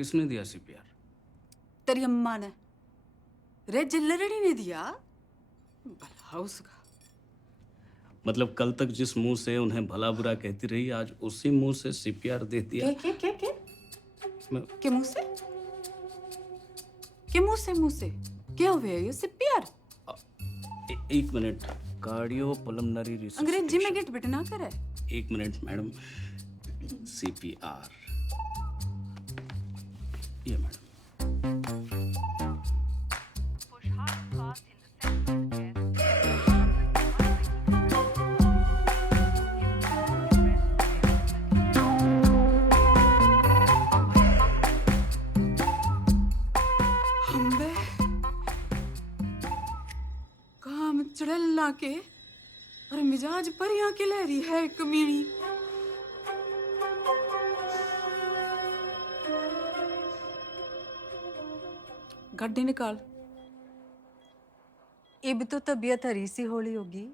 किसने दिया सीपीआर? तेरी अम्मा ने। रे जिल्लरड़ी ने दिया। भला उसका। मतलब कल तक जिस मुंह से उन्हें भला बुरा कहती रही, आज उसी मुंह से सीपीआर दे दिया। के मैं- के मुंह से? के मुंह से क्या हुए ये सीपीआर? एक मिनट। कार्डियो पल्मोनरी अंग्रेजी में रिससिटेशन। गिट बिट ना करे। एक मिनट मैडम। सीपीआर, ये मैडम। हम्बे काम चढ़ेला के और मिजाज परियां के लहरी है कमीनी। गाड़ी निकाल। अब तो तबीयत हरी सी होली होगी।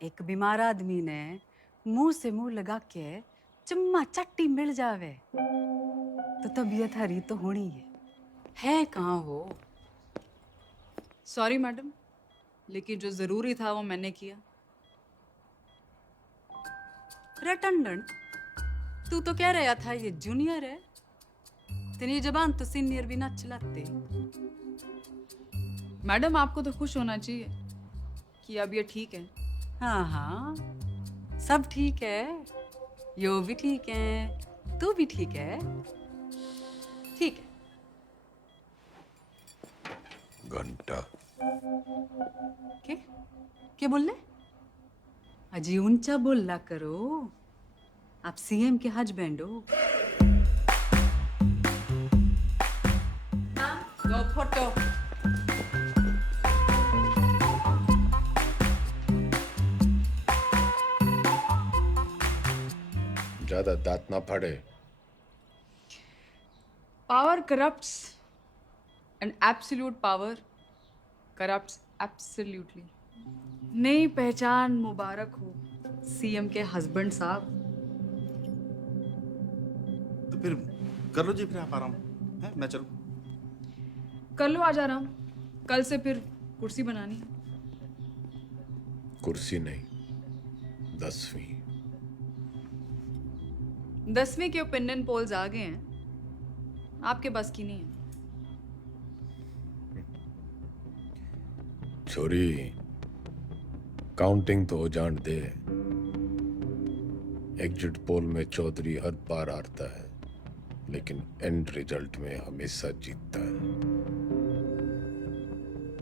एक बीमार आदमी ने मुंह से मुंह लगा के चम्मा चट्टी मिल जावे तो तबीयत हरी तो होनी है कहाँ वो? सॉरी मैडम, लेकिन जो जरूरी था वो मैंने किया। रटंडन, तू तो कह रहा था ये जूनियर है। तेरी जबान तो सीनियर भी ना चलाते। मैडम, आपको तो खुश होना चाहिए कि अब ये ठीक है। हाँ हाँ, सब ठीक है। यो भी ठीक है, तू भी ठीक है। ठीक है। घंटा क्या बोल रहे? अजी ऊंचा बोला करो, आप सीएम के हस्बैंड हो। No photo. ज्यादा दांत ना फाड़े। Power corrupts and absolute power corrupts absolutely. नई पहचान मुबारक हो सीएम के हस्बैंड साहब। तो फिर कर लो जी, फिर आप आराम है, मैं चलूं? कर लो आज आराम, कल से फिर कुर्सी बनानी है। कुर्सी नहीं, 10वीं। 10वीं के ओपिनियन पोल्स आ गए हैं, आपके बस की नहीं है। छोरी, काउंटिंग तो हो जान दे। एग्जिट पोल में चौधरी हर बार हारता है, लेकिन एंड रिजल्ट में हमेशा जीतता है।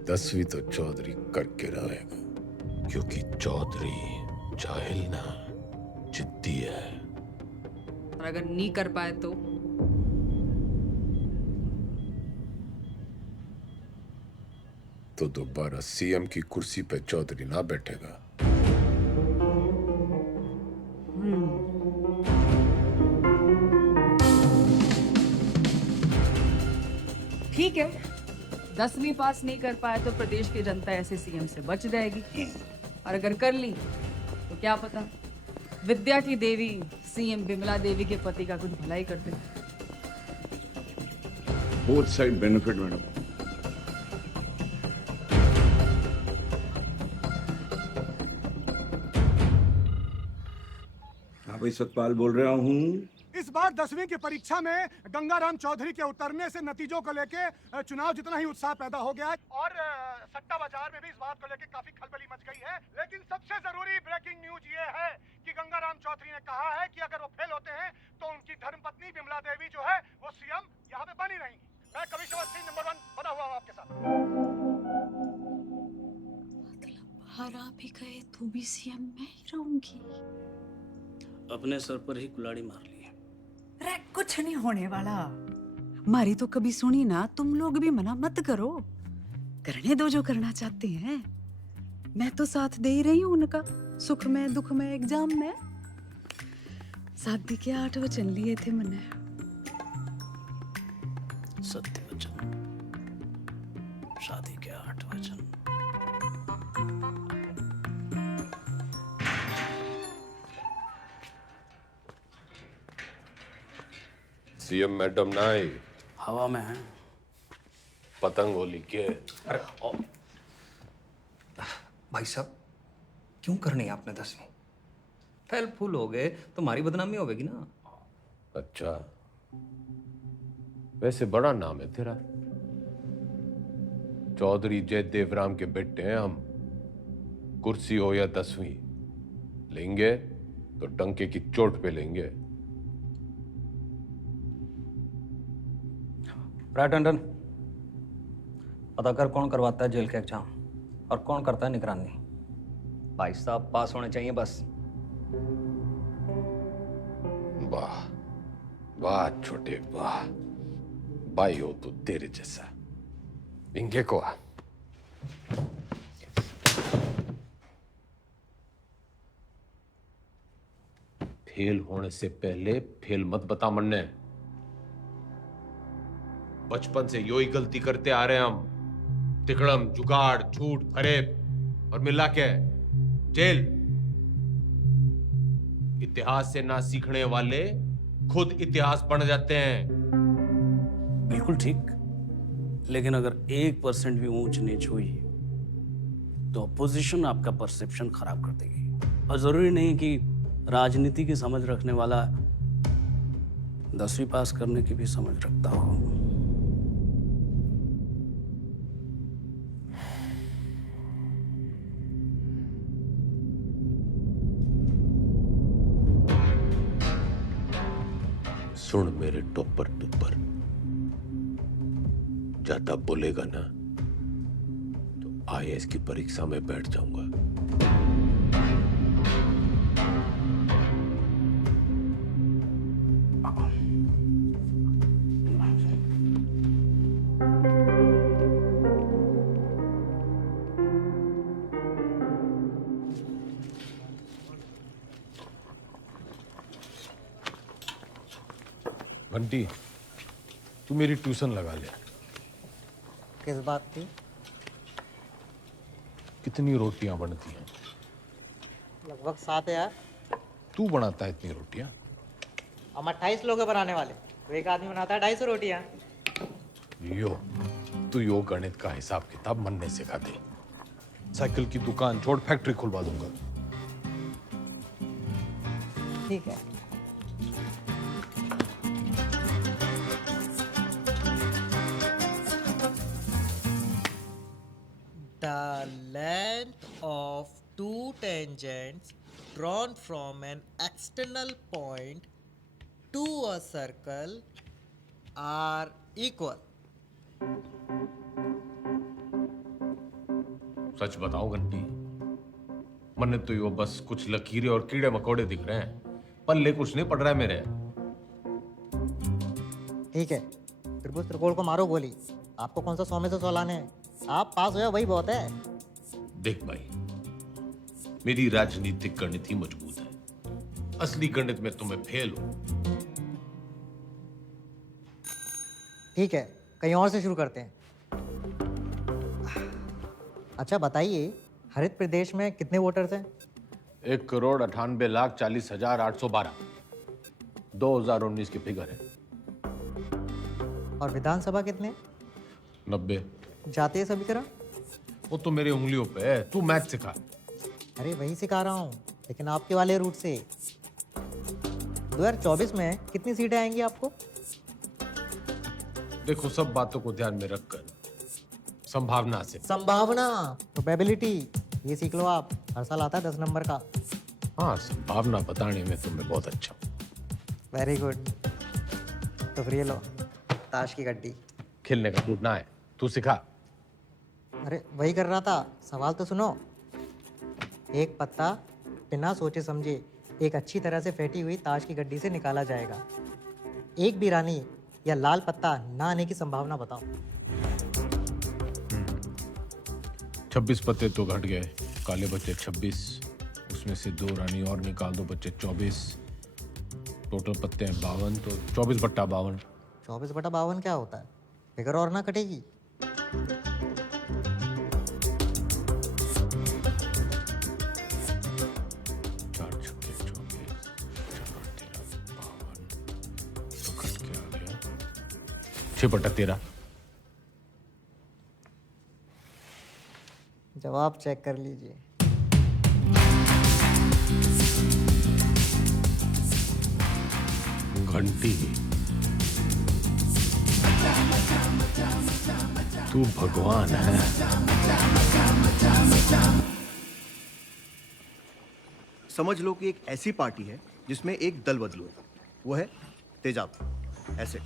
10वीं तो चौधरी करके रहेगा, क्योंकि चौधरी जाहिल ना, जिद्दी है। और अगर नहीं कर पाए तो दोबारा सीएम की कुर्सी पे चौधरी ना बैठेगा। ठीक है। 10वीं पास नहीं कर पाए तो प्रदेश की जनता ऐसे सीएम से बच जाएगी, और अगर कर ली तो क्या पता विद्या की देवी सीएम बिमला देवी के पति का कुछ भला ही कर दे। Both side benefit madam. हाँ भाई, सतपाल बोल रहा हूँ। इस बार 10वीं की परीक्षा में गंगाराम चौधरी के उतरने से नतीजों को लेके चुनाव जितना ही उत्साह पैदा हो गया है, और सट्टा बाजार में भी इस बात को लेके काफी खलबली मच गई है। लेकिन सबसे जरूरी ब्रेकिंग न्यूज ये है कि गंगाराम चौधरी ने कहा है कि अगर वो फेल होते हैं तो उनकी धर्मपत्नी बिमला देवी जो है वो सीएम यहाँ पे बनी रहेंगी। मैं कमिश्नर सिंह नंबर 1 बना हुआ हूँ आपके साथ। मतलब हरा भी गए तो भी सीएम मैं ही रहूंगी। अपने सर पर ही कुल्हाड़ी मार ली है। अरे कुछ नहीं होने वाला। मारी तो कभी सुनी ना, तुम लोग भी मना मत करो। करने दो जो करना चाहते हैं। मैं तो साथ दे ही रही हूँ उनका, सुख में दुख में एग्जाम में। शादी के 8 वचन लिए थे मैंने। सत्य वचन, शादी के 8 वचन। सीएम मैडम नाई हवा में है। पतंग होली के भाई साहब क्यों करनी है आपने 10वीं? फेल फूल हो गए तो हमारी बदनामी होगी ना। अच्छा, वैसे बड़ा नाम है तेरा। चौधरी जय देवराम के बेटे हैं हम। कुर्सी हो या 10वीं, लेंगे तो डंके की चोट पे लेंगे। राइट टंडन, पता कर कौन करवाता है जेल के एग्जाम और कौन करता है निगरानी। भाई साहब पास होने चाहिए बस। वाह वाह छोटे वाह, भाई हो तो तेरे जैसा। इंगे को आ। फेल होने से पहले फेल मत बता मन्ने। बचपन से यो ही गलती करते आ रहे हैं हम। तिकड़म, जुगाड़, झूठ, फरेब और मिला के जेल। इतिहास से ना सीखने वाले खुद इतिहास बन जाते हैं। बिल्कुल ठीक, लेकिन अगर 1% भी ऊंच नीच हुई तो अपोजिशन आपका परसेप्शन खराब कर देगी। और जरूरी नहीं कि राजनीति की समझ रखने वाला 10वीं पास करने की भी समझ रखता हो। सुन मेरे टोपर टुपर, ज्यादा बोलेगा ना तो आईएएस की परीक्षा में बैठ जाऊंगा। घंटी, तू मेरी ट्यूशन लगा ले। किस बात की? कितनी रोटियां बनती हैं? लगभग 7 यार। तू बनाता है इतनी रोटियां? हम 28 लोग हैं बनाने वाले, तो एक आदमी बनाता है 250 रोटियां। यो, तू यो गणित का हिसाब किताब मन ने सिखा दे। साइकिल की दुकान छोड़ फैक्ट्री खुलवा दूंगा। ठीक है। The length of two tangents drawn from an external point to a circle are equal. सच बताओ घंटी, मन ने तो यो बस कुछ लकीरें और कीड़े मकोड़े दिख रहे हैं, पल्ले कुछ नहीं पड़ रहा है मेरे। ठीक है, त्रिभुज त्रिकोण को मारो गोली। आपको कौन सा 100 में से 100 लाने हैं? आप पास हो वही बहुत है। देख भाई, मेरी राजनीतिक गणित ही मजबूत है। असली गणित में तुम्हें फेल हो। ठीक है, कहीं और से शुरू करते हैं। अच्छा बताइए, हरित प्रदेश में कितने वोटर्स हैं? 1,98,40,812 2019 की फिगर है। और विधानसभा कितने? 90। जातीय समीकरण? वो तो मेरी उंगलियों पे है, तू मैथ सिखा। अरे वही सिखा रहा हूँ, लेकिन आपके वाले रूट से। 2024 में कितनी सीटें आएंगी आपको? देखो, सब बातों को ध्यान में रखकर संभावना से। संभावना, प्रोबेबिलिटी, ये सीख लो आप। हर साल आता है 10 नंबर का। हाँ, संभावना बताने में तुम्हें बहुत अच्छा। Very good. तो फिर ये लो, ताश की गड्डी। खेलने का मूड ना है, तू सिखा। अरे वही कर रहा था, सवाल तो सुनो। एक पत्ता बिना सोचे समझे एक अच्छी तरह से फेंटी हुई ताश की गड्डी से निकाला जाएगा। एक भी रानी या लाल पत्ता ना आने की संभावना बताओ। 26 पत्ते तो घट गए, काले बच्चे 26, उसमें से 2 रानी और निकाल दो, बच्चे 24। टोटल पत्ते हैं 52, तो 24 बट्टा 52। 24/52 क्या होता है? फिगर और ना कटेगी। 4 छक्के 24, 4 8 13 52, तो कट के आ गया 6/13। जवाब चेक कर लीजिए। घंटी। तू भगवान है। समझ लो कि एक ऐसी पार्टी है जिसमें एक दल बदलू है, वो है तेजाब, ऐसे।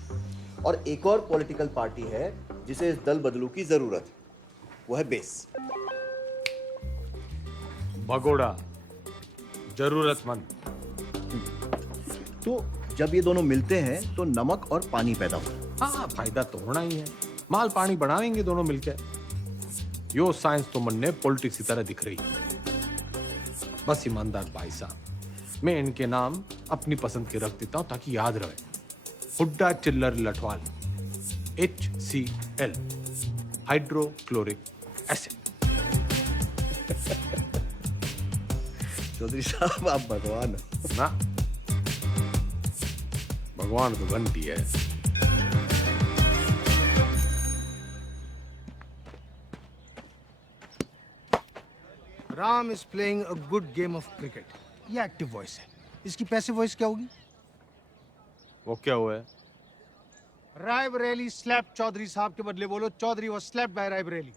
और एक और पॉलिटिकल पार्टी है जिसे इस दल बदलू की जरूरत है, वो है बेस। भगोड़ा, जरूरतमंद। तो जब ये दोनों मिलते हैं तो नमक और पानी पैदा होता है। हाँ, फायदा तो होना ही है। माल पानी बढ़ावेंगे दोनों मिलकर। यो साइंस तो मन ने पॉलिटिक्स की तरह दिख रही है। बस ईमानदार भाई साहब, मैं इनके नाम अपनी पसंद के रख देता हूं ताकि याद रहे। Hooda Chillar Lathwal, HCl, hydrochloric acid. Chaudhary साहब आप भगवान हो। ना, भगवान तो घंटी है। Ram is playing a good game of cricket. ये एक्टिव वॉइस है, इसकी पैसिव वॉइस क्या होगी? वो क्या हुआ है? रायबरेली स्लैप चौधरी साहब के बदले बोलो Chaudhary was slapped by Raebareli.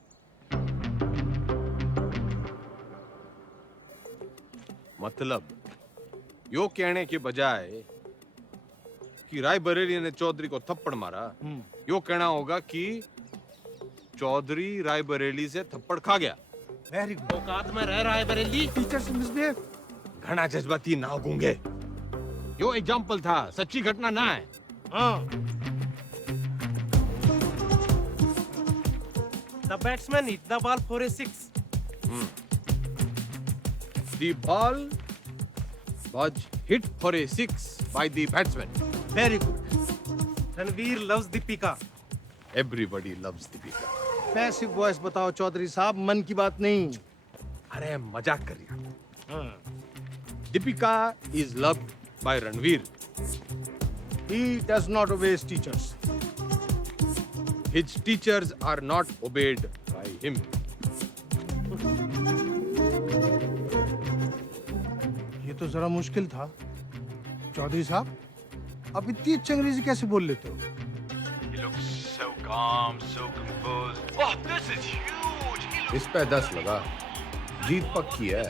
मतलब यो कहने के बजाय कि रायबरेली ने चौधरी को थप्पड़ मारा, यो कहना होगा कि चौधरी रायबरेली से थप्पड़ खा गया। Very good. औकात में रह रहा है बरेली। टीचर से मिसबिहेव। घना जज्बाती ना गूंगे। यो एग्जाम्पल था, सच्ची घटना ना है। हाँ। The batsman hit the ball for a 6. The ball was hit for a 6 by the batsman. Very good. Ranveer loves Deepika. Everybody loves Deepika. Passive voice बताओ चौधरी साहब, मन की बात नहीं। अरे मजाक कर रहा। Deepika is loved by Ranveer. He does not obey his teachers. His teachers are not obeyed by him. ये तो जरा मुश्किल था चौधरी साहब, आप इतनी अच्छी अंग्रेजी कैसे बोल लेते हो? He looks so calm, so composed. Oh, this is huge. इस पे 10 लगा। जीत पक्की है।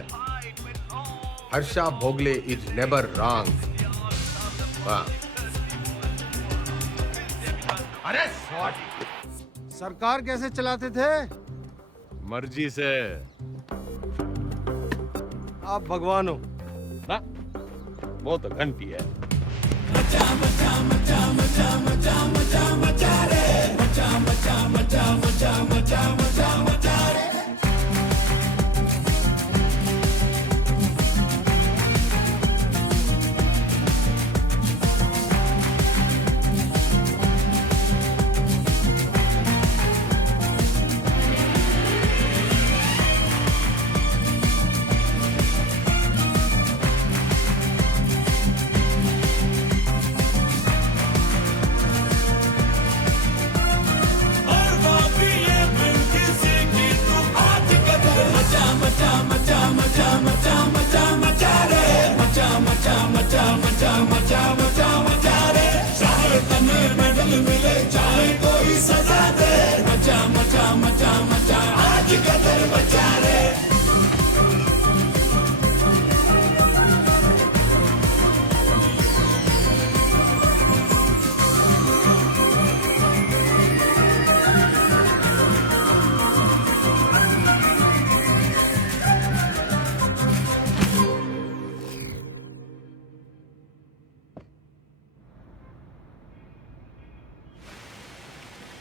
Harsha Bhogle is never wrong. अरे सरकार कैसे चलाते थे? मर्जी से। आप भगवान हो। ना, वो तो घंटी है।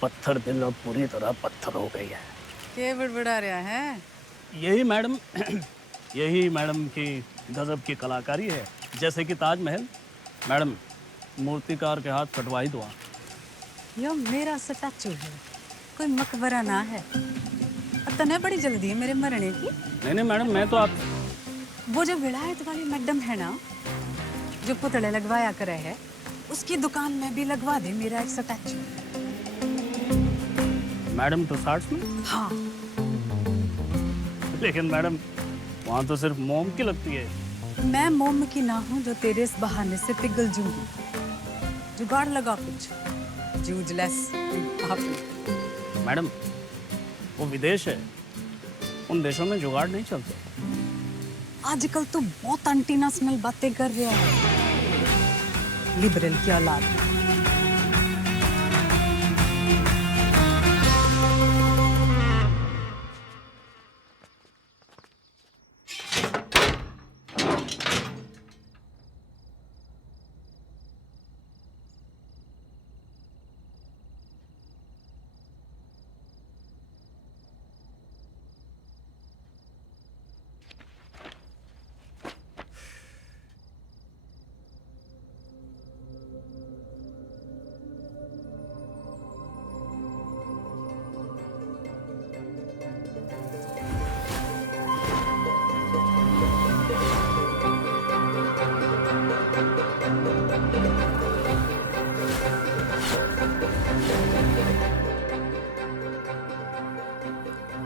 पत्थर दिल अब पूरी तरह पत्थर हो गई है। के बड़बड़ा रहा है? यही मैडम यही मैडम की गजब की कलाकारी है। जैसे कि ताजमहल। मैडम, मूर्तिकार के हाथ कटवाई दो। यो मेरा स्टैचू है, कोई मकबरा ना है। और तने बड़ी जल्दी है मेरे मरने की। नहीं मैडम, मैं तो आप वो जो विलायत वाली मैडम है ना, जो पुतले लगवाया करे है, उसकी दुकान में भी लगवा दे मेरा एक स्टैचू। मैडम टुसाड्स में? हाँ, लेकिन मैडम वहाँ तो सिर्फ मोम की लगती है। मैं मोम की ना हूँ जो तेरे इस बहाने से पिघल जूंगी। जुगाड़ लगा कुछ, जूझलेस मैडम वो विदेश है, उन देशों में जुगाड़ नहीं चलते। आजकल तो बहुत एंटीनेशनल बातें कर रहा है, लिबरल की औलाद।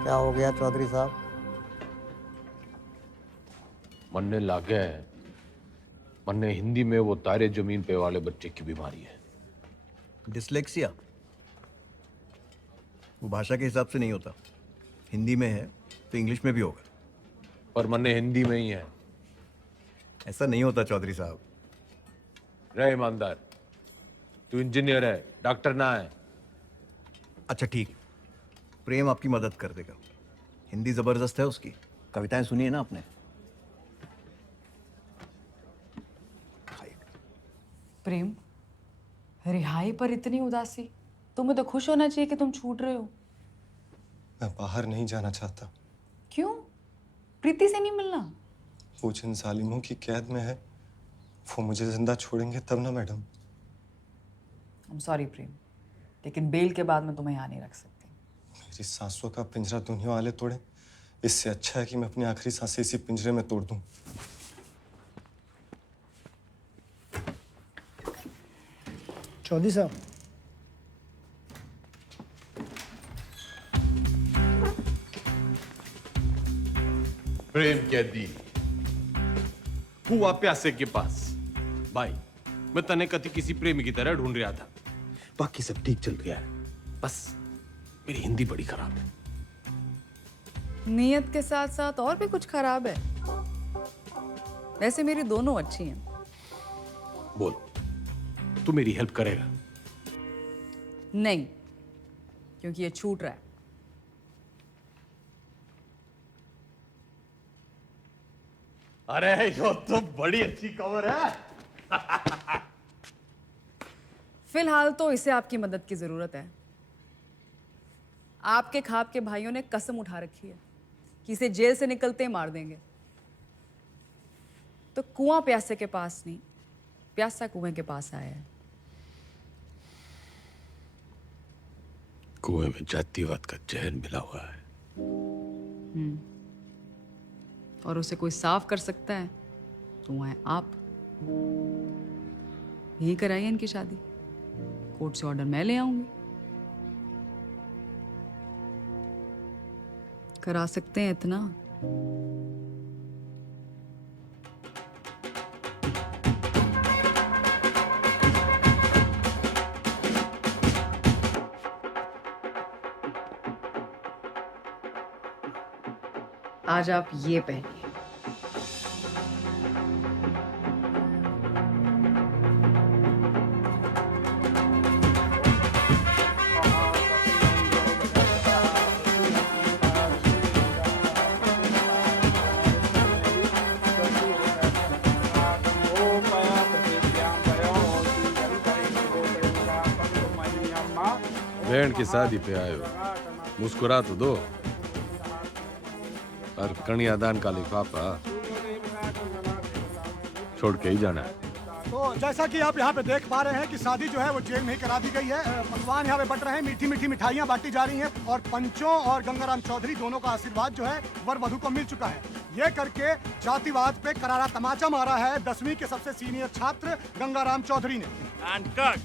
क्या हो गया चौधरी साहब? मन्ने लागे है, मन्ने हिंदी में वो तारे जमीन पे वाले बच्चे की बीमारी है। डिसलेक्सिया वो भाषा के हिसाब से नहीं होता, हिंदी में है तो इंग्लिश में भी होगा। पर मन्ने हिंदी में ही है। ऐसा नहीं होता चौधरी साहब। रहे ईमानदार, तू इंजीनियर है, डॉक्टर ना है। अच्छा ठीक, प्रेम आपकी मदद कर देगा। हिंदी जबरदस्त है उसकी, कविताएं सुनी है ना आपने? प्रेम, रिहाई पर इतनी उदासी? तुम्हें तो खुश होना चाहिए कि तुम छूट रहे हो। मैं बाहर नहीं जाना चाहता। क्यों? प्रीति से नहीं मिलना? वो जिन जालिमों की कैद में है वो मुझे जिंदा छोड़ेंगे तब ना मैडम। सॉरी प्रेम, लेकिन बेल के बाद मैं तुम्हें यहाँ नहीं रख सकती। मेरी सांसों का पिंजरा दुनिया वाले तोड़े, इससे अच्छा है कि मैं अपनी आखिरी सांसें इसी पिंजरे में तोड़ दूं। चौधरी साहब, प्रेम कैदी हुआ प्यासे के पास। भाई मैं तने कति किसी प्रेमी की तरह ढूंढ रहा था, बाकी सब ठीक चल गया है, बस मेरी हिंदी बड़ी खराब है। नियत के साथ साथ और भी कुछ खराब है? वैसे मेरी दोनों अच्छी हैं। बोल, तू मेरी हेल्प करेगा? नहीं, क्योंकि ये छूट रहा है। अरे यो तो बड़ी अच्छी खबर है। फिलहाल तो इसे आपकी मदद की जरूरत है। आपके खाप के भाइयों ने कसम उठा रखी है कि इसे जेल से निकलते ही मार देंगे। तो कुआं प्यासे के पास नहीं, प्यासा कुएं के पास आया है। कुएं में जातिवाद का जहर मिला हुआ है। और उसे कोई साफ कर सकता है तो वो है आप। यही कराइए इनकी शादी, कोर्ट से ऑर्डर मैं ले आऊंगी। करा सकते हैं इतना? आज आप ये पहनिए। बहन की शादी पे आए हो, मुस्कुरा तो दो। और कन्यादान का लिफाफा छोड़ के ही जाना है। तो जैसा कि आप यहाँ पे देख पा रहे हैं कि शादी जो है वो जेल में ही करा दी गई है। पकवान यहाँ पे बट रहे हैं, मीठी मीठी मिठाइयाँ बांटी जा रही हैं और पंचों और गंगाराम चौधरी दोनों का आशीर्वाद जो है वर वधू को मिल चुका है। ये करके जातिवाद पे करारा तमाचा मारा है 10वीं के सबसे सीनियर छात्र गंगाराम चौधरी ने। And cut.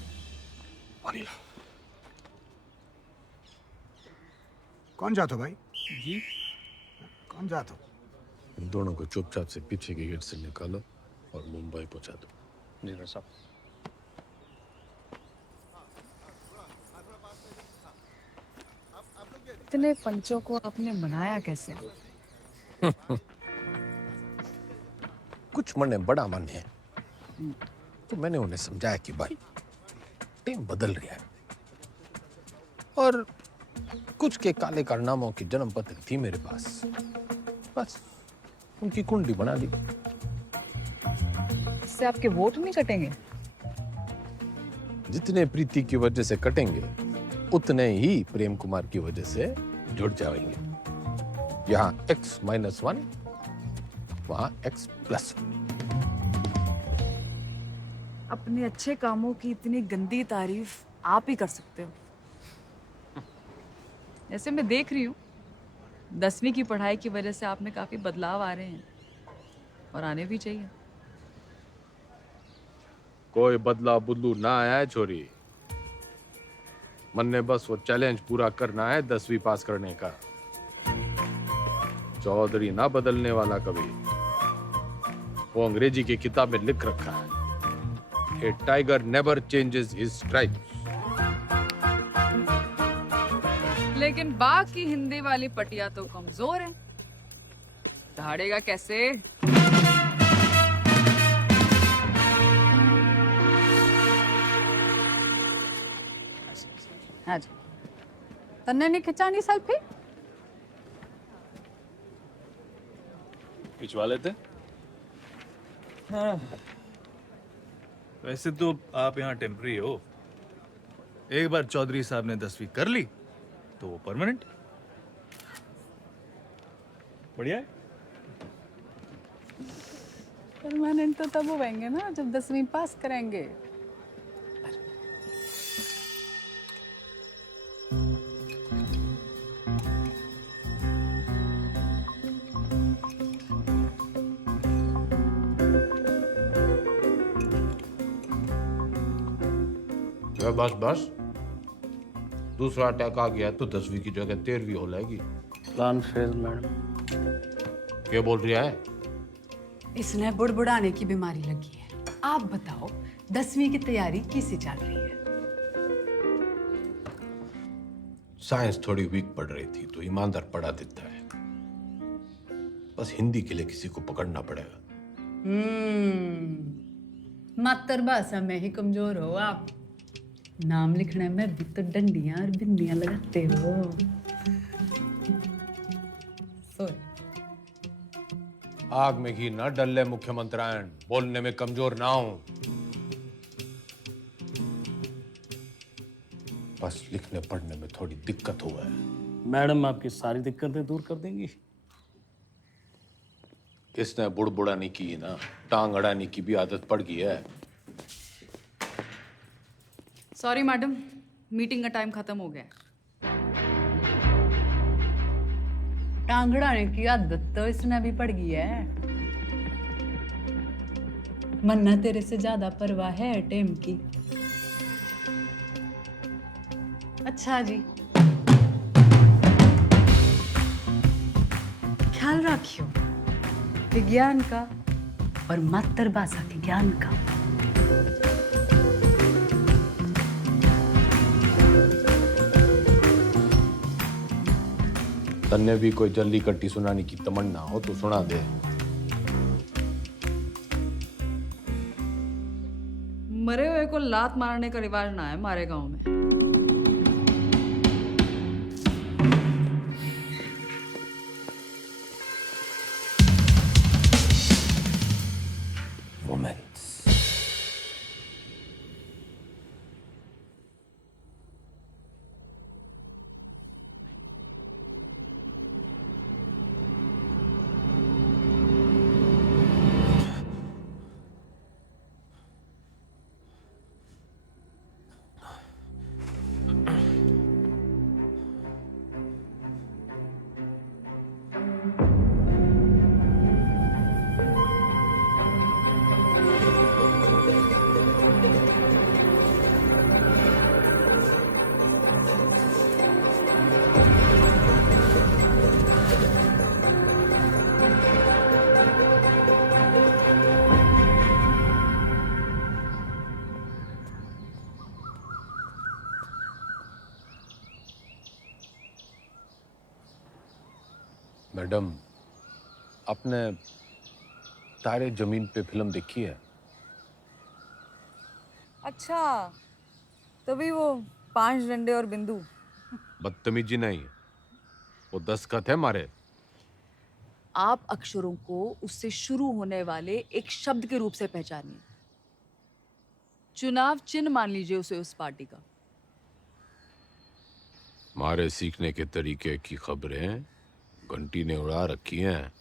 कौन जात हो भाई? जी कौन जात हो? इन दोनों को चुपचाप से पीछे के गेट से निकालो और मुंबई पहुंचा दो। जी डॉक्टर साहब। इतने पंचों को आपने बनाया कैसे? कुछ मन बड़ा मन है, तो मैंने उन्हें समझाया कि भाई टीम बदल रही है, और कुछ के काले कारनामों की जन्म पत्र थी मेरे पास, बस उनकी कुंडली बना ली। इससे आपके वोट नहीं कटेंगे? जितने प्रीति की वजह से कटेंगे उतने ही प्रेम कुमार की वजह से जुड़ जाएंगे। यहाँ X-1, वहाँ X+1। अपने अच्छे कामों की इतनी गंदी तारीफ आप ही कर सकते हो। ऐसे मैं देख रही हूँ 10वीं की पढ़ाई की वजह से आप में काफी बदलाव आ रहे हैं, और आने भी चाहिए। कोई बदला बुदलू ना आया है छोरी, मन ने बस वो चैलेंज पूरा करना है 10वीं पास करने का। चौधरी ना बदलने वाला कभी, वो अंग्रेजी की किताब में लिख रखा है, a tiger never changes his stripes. लेकिन बाकी हिंदी वाली पटिया तो कमजोर है, दहाड़ेगा कैसे? हाँ जी, तन्ने नहीं खिंचानी सेल्फी? खिंचवा लेते। हाँ। वैसे तो आप यहाँ टेम्पररी हो, एक बार चौधरी साहब ने 10वीं कर ली तो वो परमानेंट। बढ़िया है। परमानेंट तो तब होंगे ना जब 10वीं पास करेंगे। बस बस, दूसरा अटैक आ गया तो 10वीं की जगह 13वीं हो जाएगी। Plan fail madam. क्या बोल रहा है? इसने बुड़बुड़ाने की बीमारी लगी है। आप बताओ 10वीं की तैयारी कैसी चल रही है? साइंस थोड़ी वीक पड़ रही थी तो ईमानदार पढ़ा देता है, बस हिंदी के लिए किसी को पकड़ना पड़ेगा। मातृभाषा में ही कमजोर हो आप, नाम लिखने में भी तो डंडियां और बिंदियां लगाते हो। सॉरी। आग में घी न डल्ले मुख्यमंत्रियान, बोलने में कमजोर ना हो, बस लिखने पढ़ने में थोड़ी दिक्कत हुआ है। मैडम आपकी सारी दिक्कतें दूर कर देंगी। इसने बुड़बुड़ाने की ना, टांग अड़ाने की भी आदत पड़ गई है। सॉरी मैडम, मीटिंग का टाइम खत्म हो गया। टांगड़ाने की आदत तो इसने भी पड़ गई है। मन्ना तेरे से ज्यादा परवाह है टेम की। अच्छा जी, ख्याल रखियो विज्ञान का और मातृभाषा के ज्ञान का। तन्ने भी कोई जल्दी कट्टी सुनाने की तमन्ना हो तो सुना दे। मरे हुए को लात मारने का रिवाज ना है हमारे गांव में। मैडम, आपने तारे जमीन पे फिल्म देखी है? अच्छा, तभी वो 5 डंडे और बिंदु। बदतमीजी नहीं, वो दस्तखत है मारे। आप अक्षरों को उससे शुरू होने वाले एक शब्द के रूप से पहचानिए। चुनाव चिन्ह मान लीजिए उसे उस पार्टी का। मारे सीखने के तरीके की खबरें घंटी ने उड़ा रखी हैं।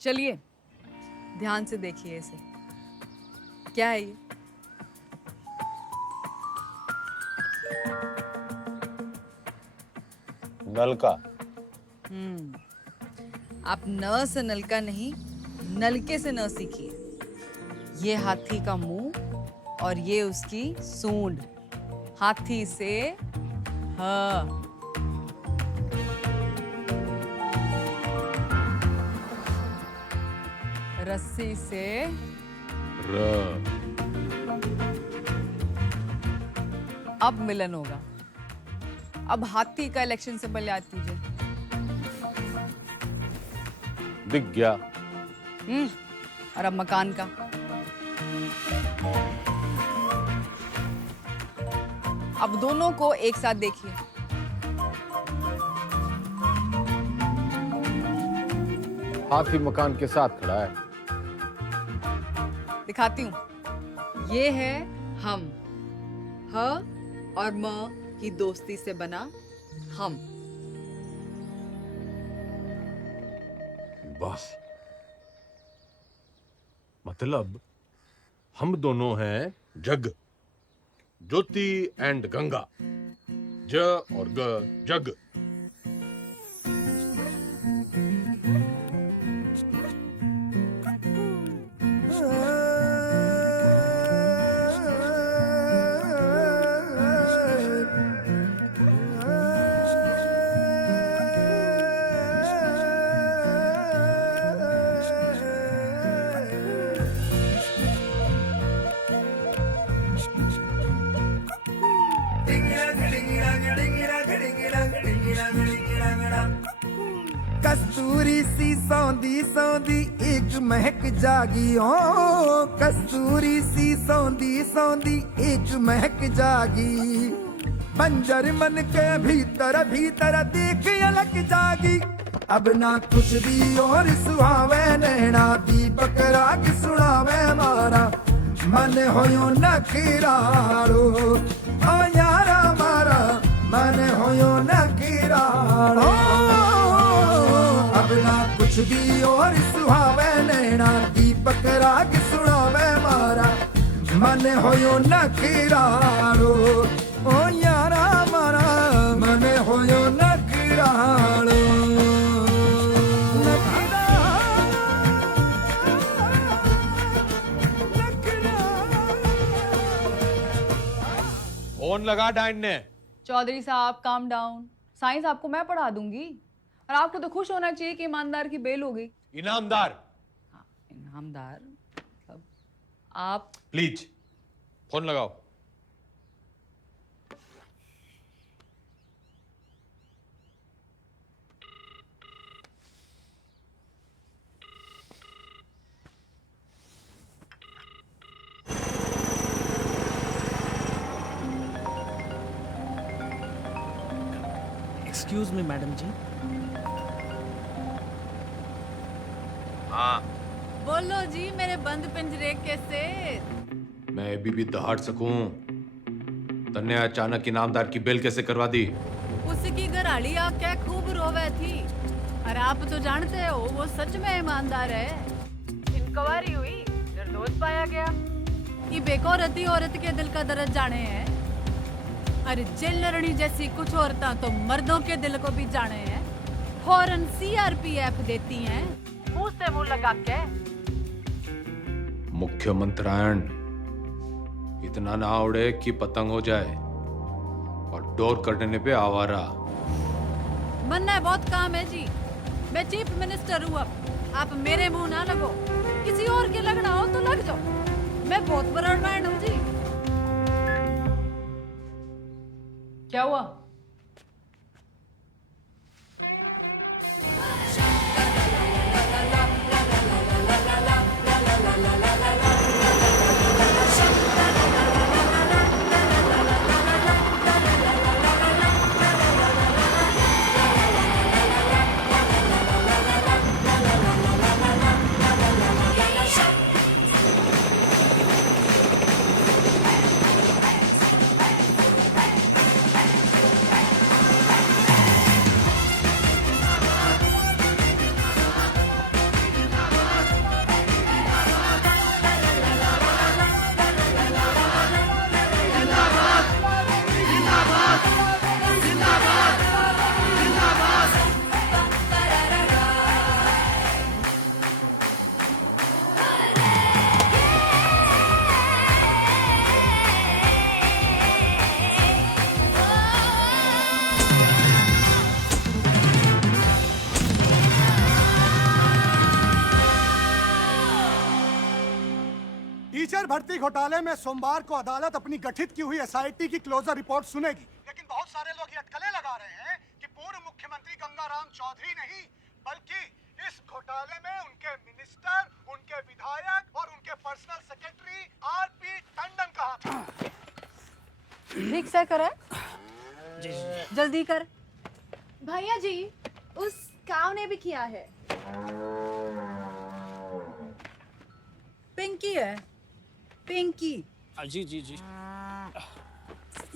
चलिए ध्यान से देखिए इसे। क्या है ये? नलका। आप न से नलका नहीं, नलके से न सीखिए। ये हाथी का मुंह और ये उसकी सूंड। हाथी से ह, रस्सी से र। अब मिलन होगा। अब हाथी का इलेक्शन सिंबल याद कीजिए। दिख गया। और अब मकान का। अब दोनों को एक साथ देखिए। हाथी मकान के साथ खड़ा है। दिखाती हूँ। ये है हम। ह और म की दोस्ती से बना हम। वाह, मतलब हम दोनों हैं जग, ज्योति एंड गंगा। ज और ग, जग। कस्तूरी सी सौंदी सौंदी एक महक जागी हो, कस्तूरी सी सौंदी सौंदी एक महक जागी। बंजर मन के भीतर भीतर देख अलग जागी। अब ना कुछ भी और सुहावे नैना दीपक राग सुनावे मारा। मन होयो नखरारो ओ यारा मारा, मन होयो नखरारो। अब ना कुछ भी और सुहावे नैना दीपक राग सुनावे मारा। मन होयो नखरारो ओ यारा मारा, मन होयो नखरारो। फोन लगा डाइन ने। चौधरी साहब काम डाउन। साइंस आपको मैं पढ़ा दूंगी और आपको तो खुश होना चाहिए कि ईमानदार की बेल हो गई। इनामदार। हाँ, इनामदार मतलब आप। प्लीज फोन लगाओ। एक्सक्यूज मी मैडम जी। हाँ, बोलो जी मेरे बंद पिंजरे के शेर। मैं अभी भी दहाड़ सकूं। तन्ने अचानक इनामदार की बेल कैसे करवा दी? उसकी घराड़ी आके खूब रोवे थी और आप तो जानते हो वो सच में ईमानदार है। इंक्वायरी हुई, निर्दोष पाया गया। ये बेकौरती औरत के दिल का दर्द जाने हैं। अरे जेलरनी जैसी कुछ औरतां तो मर्दों के दिल को भी जाने हैं। फौरन सीआरपीएफ देती हैं मुंह से मुंह लगा के। मुख्यमंत्रायण इतना ना उड़े कि पतंग हो जाए और डोर कटने पे आवारा। मन है बहुत काम है जी। मैं चीफ मिनिस्टर हूँ। अब आप मेरे मुंह ना लगो। किसी और के लगना हो तो लग जाओ। मैं बहुत ब्रॉडमाइंड हूँ जी। क्या हुआ? टीचर भर्ती घोटाले में सोमवार को अदालत अपनी गठित की हुई एसआईटी की क्लोजर रिपोर्ट सुनेगी, लेकिन बहुत सारे लोग ये अटकलें लगा रहे हैं कि पूर्व मुख्यमंत्री गंगाराम चौधरी नहीं बल्कि इस घोटाले में उनके मिनिस्टर, उनके विधायक और उनके पर्सनल सेक्रेटरी आरपी टंडन का हाथ है। रिक्शा करे जल्दी कर। भैया जी, उस काव ने भी किया है। पिंकी है, पिंकी। जी जी जी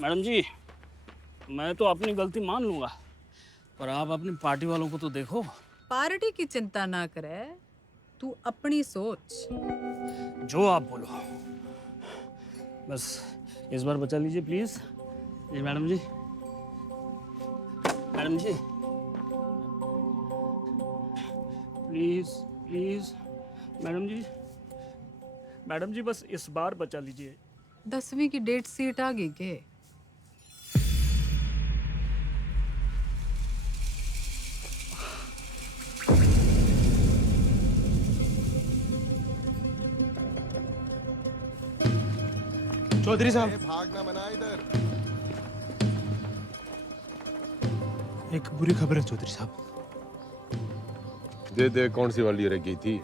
मैडम जी, मैं तो अपनी गलती मान लूंगा, पर आप अपनी पार्टी वालों को तो देखो। पार्टी की चिंता ना करे, तू अपनी सोच। जो आप बोलो, बस इस बार बचा लीजिए प्लीज। जी मैडम जी, मैडम जी प्लीज प्लीज, मैडम जी बस इस बार बचा लीजिए। 10वीं की डेट सीट आ गई के? चौधरी साहब, भागना मना इधर। एक बुरी खबर है चौधरी साहब। दे कौन सी वाली रह गई थी?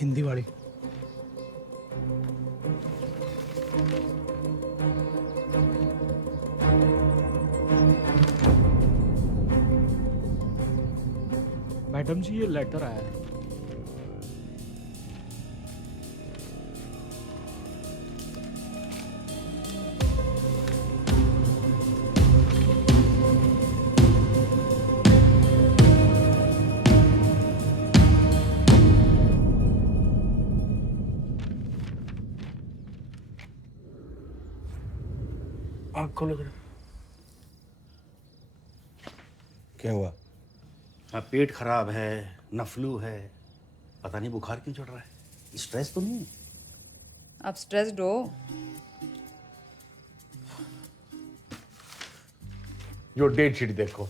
हिंदी वाली। मैडम जी, ये लेटर आया है। आँख खोलो जरा। क्या हुआ? पेट खराब है, न फ्लू है, पता नहीं बुखार क्यों चढ़ रहा है। स्ट्रेस तो नहीं? आप स्ट्रेस्ड हो? जो डेट शीट देखो,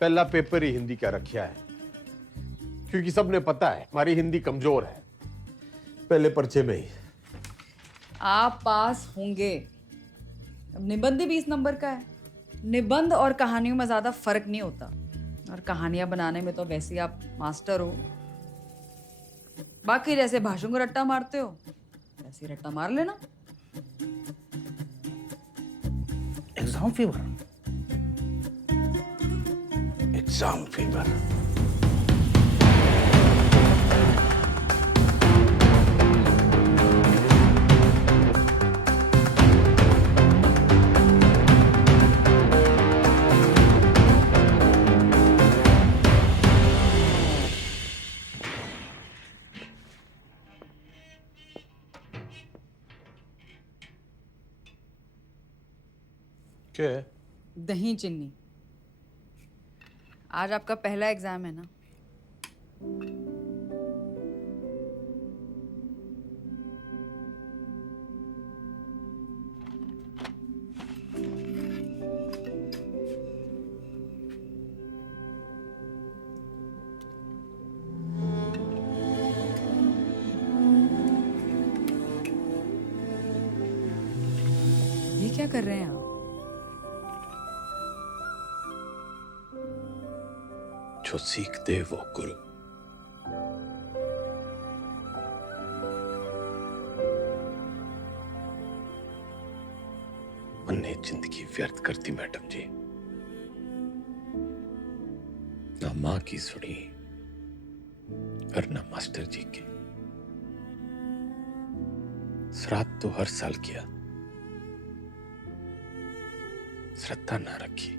पहला पेपर ही हिंदी का रखा है, क्योंकि सबने पता है हमारी हिंदी कमजोर है। पहले पर्चे में ही आप पास होंगे। अब निबंध ही 20 नंबर का है। निबंध और कहानियों में ज्यादा फर्क नहीं होता, और कहानियां बनाने में तो वैसे ही आप मास्टर हो। बाकी जैसे भाषण को रट्टा मारते हो, वैसे ही रट्टा मार लेना। Exam fever, exam fever. क्या है? दही चिन्नी। आज आपका पहला एग्जाम है ना? ये क्या कर रहे हैं आप? जो सीख दे वो गुरु। मैंने जिंदगी व्यर्थ कर दी मैडम जी। ना मां की सुनी और ना मास्टर जी की। श्राद्ध तो हर साल किया, श्रद्धा ना रखी।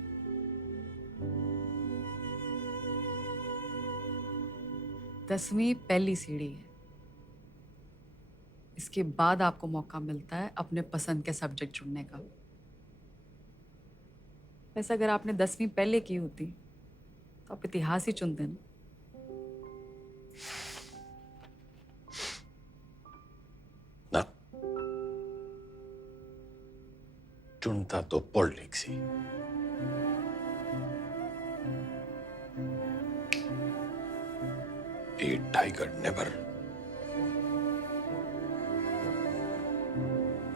दसवीं पहली सीढ़ी है। इसके बाद आपको मौका मिलता है अपने पसंद के सब्जेक्ट चुनने का। वैसे अगर आपने 10वीं पहले की होती तो आप इतिहास ही चुनते ना। ना, चुनता तो politics he. A tiger never.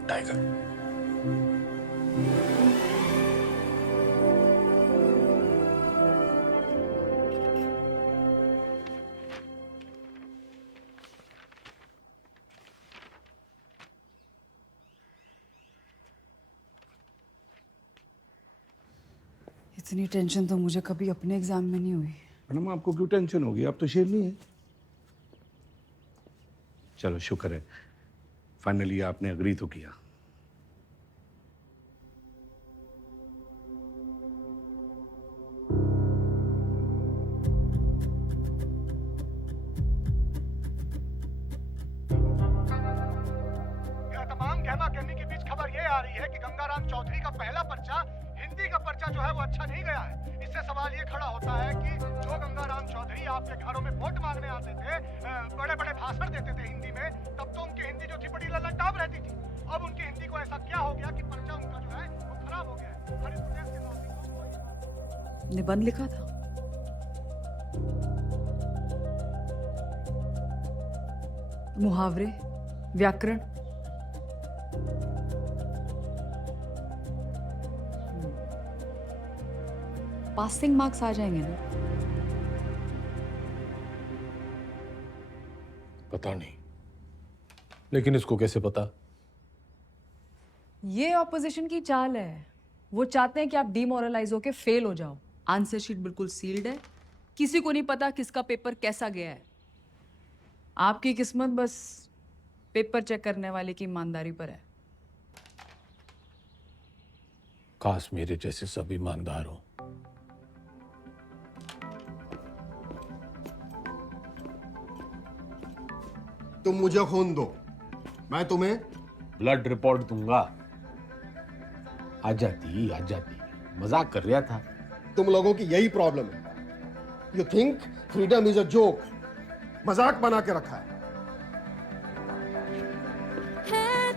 Tiger. इतनी टेंशन तो मुझे कभी अपने एग्जाम में नहीं हुई। मैडम आपको क्यों टेंशन होगी, आप तो शेरनी है। चलो शुक्र है, फाइनली आपने अग्री तो किया। तमाम गहमा गहमी के बीच खबर ये आ रही है कि गंगाराम चौधरी का पहला पर्चा, हिंदी का पर्चा जो है वो अच्छा नहीं गया है। इससे सवाल ये खड़ा होता है कि जो गंगाराम चौधरी आपके घरों में वोट मांगने आते थे, बड़े बड़े भाषण देते थे हिंदी में, तब तो उनकी हिंदी जो थी बड़ी लल्लटाप रहती थी। अब उनकी हिंदी को ऐसा क्या हो गया कि पर्चा उनका जो है वो खराब हो गया है। हर इस प्रदेश के नागरिकों को निबंध लिखा था। मुहावरे, व्याकरण, पासिंग मार्क्स आ जाएंगे ना? पता नहीं, लेकिन इसको कैसे पता? ये ऑपोजिशन की चाल है। वो चाहते हैं कि आप डिमोरलाइज होके फेल हो जाओ। आंसर शीट बिल्कुल सील्ड है, किसी को नहीं पता किसका पेपर कैसा गया है। आपकी किस्मत बस पेपर चेक करने वाले की ईमानदारी पर है। काश मेरे जैसे सब ईमानदार हो। तुम मुझे खून दो, मैं तुम्हें ब्लड रिपोर्ट दूंगा। आ जाती, मजाक कर रहा था। तुम लोगों की यही प्रॉब्लम है। You think freedom is a joke, मजाक बना के रखा है।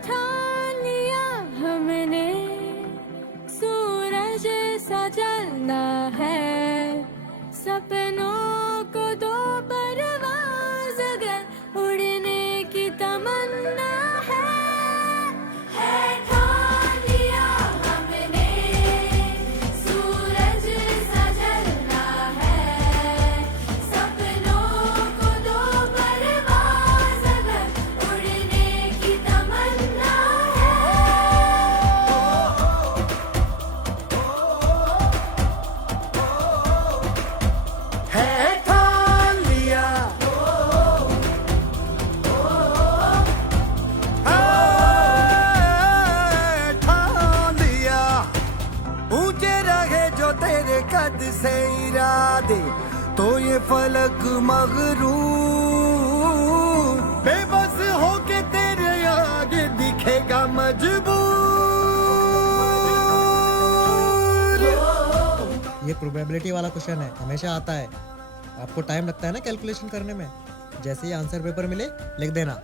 ठान लिया हमने, सूरज सा जलना है, सपनों को दो परवाज़ अगर उड़ने की तमन्ना है ठान लिया हमने, सूरज सा जलना है, सपनों को दो परवाज़ अगर उड़ने की तमन्ना है ठान लिया, ठान लिया, ऊंचे रहे जो तेरे कद से इरादे, तो ये फलक मगरूर बेबस होके तेरे आगे दिखेगा मजबूर। ये प्रोबेबिलिटी वाला क्वेश्चन है, हमेशा आता है। आपको टाइम लगता है ना कैलकुलेशन करने में। जैसे ही आंसर पेपर मिले लिख देना।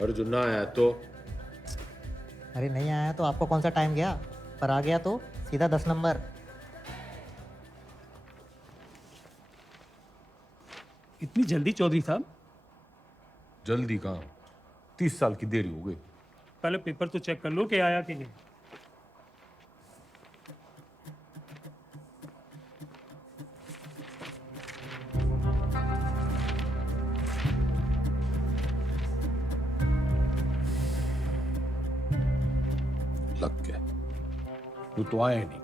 और जो ना आया तो? अरे नहीं आया तो आपको कौन सा टाइम गया, पर आ गया तो सीधा 10 नंबर। इतनी जल्दी चौधरी साहब? जल्दी कहाँ, 30 साल की देरी हो गई। पहले पेपर तो चेक कर लो कि आया कि नहीं। लग गया, वो तो आया ही नहीं।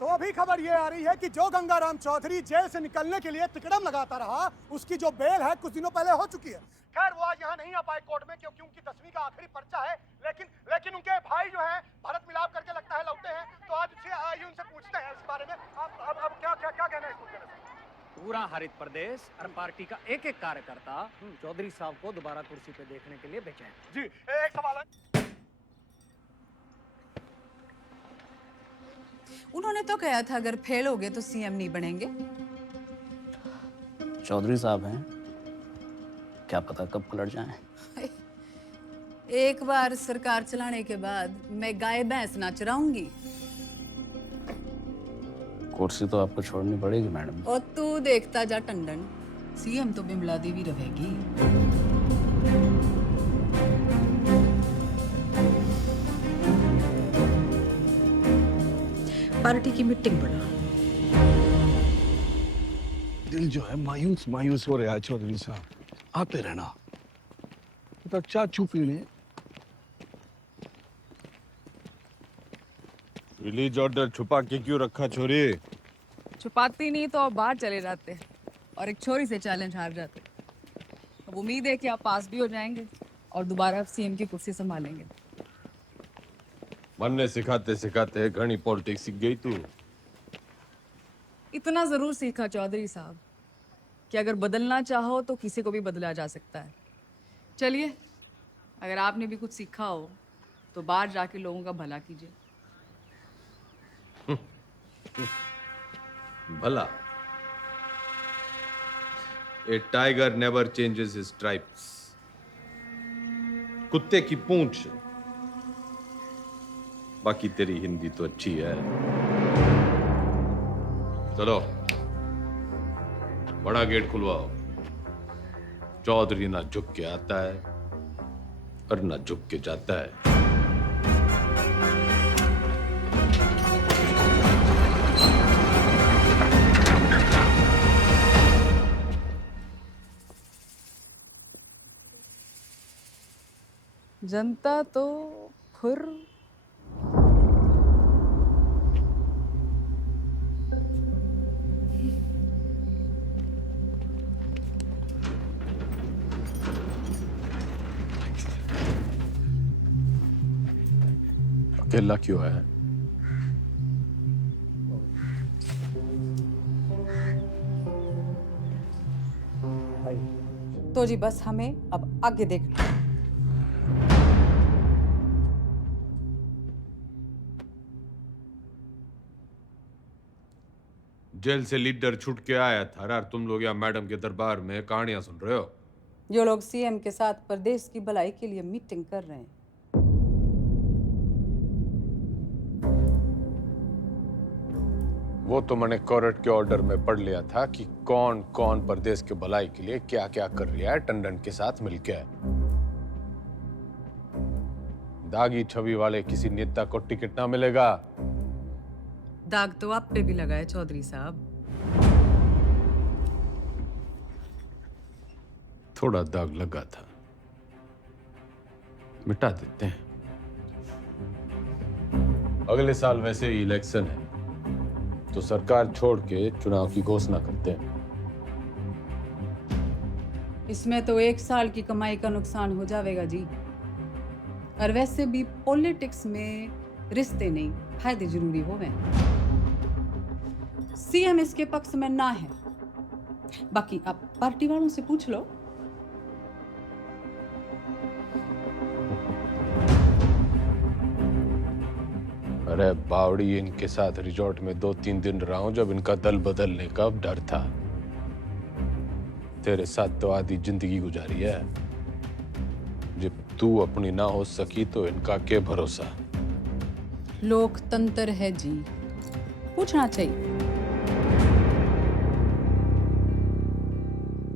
तो अभी खबर ये आ रही है कि जो गंगाराम चौधरी जेल से निकलने के लिए तिकड़म लगाता रहा, उसकी जो बेल है कुछ दिनों पहले हो चुकी है। खैर वो आज यहाँ नहीं आ पाए कोर्ट में, क्योंकि उनकी 10वीं का आखिरी पर्चा है। लेकिन उनके भाई जो हैं भारत मिलाप करके लगता है लौटे हैं। तो आज आइए उनसे पूछते हैं इस बारे में। अब क्या कहना है इस मुद्दे में? पूरा हरित प्रदेश और पार्टी का एक एक कार्यकर्ता चौधरी साहब को दोबारा कुर्सी पे देखने के लिए बेचैन। जी एक सवाल है। उन्होंने तो कहा था अगर फेल हो गए तो सीएम नहीं बनेंगे। चौधरी साहब हैं, क्या पता कब पलट जाएं। एक बार सरकार चलाने के बाद मैं गाय भैंस ना चराऊंगी। कुर्सी तो आपको छोड़नी पड़ेगी मैडम। और तू देखता जा टंडन, सीएम तो बिमला देवी रहेगी। पार्टी की मीटिंग बुला। दिल जो है मायूस मायूस हो रहा है चौधरी साहब, आते रहना। तो चाचू पीने रिलीज ऑर्डर छुपा के क्यों रखा छोरी? छुपाती नहीं तो आप बाहर चले जाते और एक छोरी से चैलेंज हार जाते। अब उम्मीद है कि आप पास भी हो जाएंगे और दोबारा आप सीएम की कुर्सी संभालेंगे। मन ने सिखाते सिखाते घनी पॉलिटिक्स सीख गई तू। इतना जरूर सीखा चौधरी साहब कि अगर बदलना चाहो तो किसी को भी बदला जा सकता है। चलिए, अगर आपने भी कुछ सीखा हो तो बाहर जाके लोगों का भला कीजिए। भला? A tiger never changes his stripes. कुत्ते की पूंछ। बाकी तेरी हिंदी तो अच्छी है। चलो बड़ा गेट खुलवाओ। चौधरी ना झुक के आता है और ना झुक के जाता है। जनता तो खुर अकेला क्यों है? तो जी बस हमें अब आगे देखना। जेल से लीडर छूट के आया था और तुम लोग यहाँ मैडम के दरबार में कहानियां सुन रहे हो। जो लोग सीएम के साथ प्रदेश की भलाई के लिए मीटिंग कर रहे हैं। वो तो मैंने कोर्ट के ऑर्डर में पढ़ लिया था कि कौन कौन प्रदेश के भलाई के लिए क्या क्या कर रहा है टंडन के साथ मिलकर। दागी छवि वाले किसी नेता को टिकट ना मिलेगा। दाग तो आप पे भी लगा है चौधरी साहब। थोड़ा दाग लगा था, मिटा देते हैं। अगले साल वैसे ही इलेक्शन है तो सरकार छोड़ के चुनाव की घोषणा करते हैं। इसमें तो 1 साल की कमाई का नुकसान हो जाएगा जी। और वैसे भी पॉलिटिक्स में रिश्ते नहीं, फायदे जरूरी होवे। सीएम इसके पक्ष में ना है। बाकी आप पार्टी वालों से पूछ लो। अरे बावड़ी, इनके साथ रिजॉर्ट में 2-3 दिन रहा हूं जब इनका दल बदलने का डर था। तेरे साथ तो आधी जिंदगी गुजारी है। जब तू अपनी ना हो सकी तो इनका क्या भरोसा। लोकतंत्र है जी, पूछना चाहिए।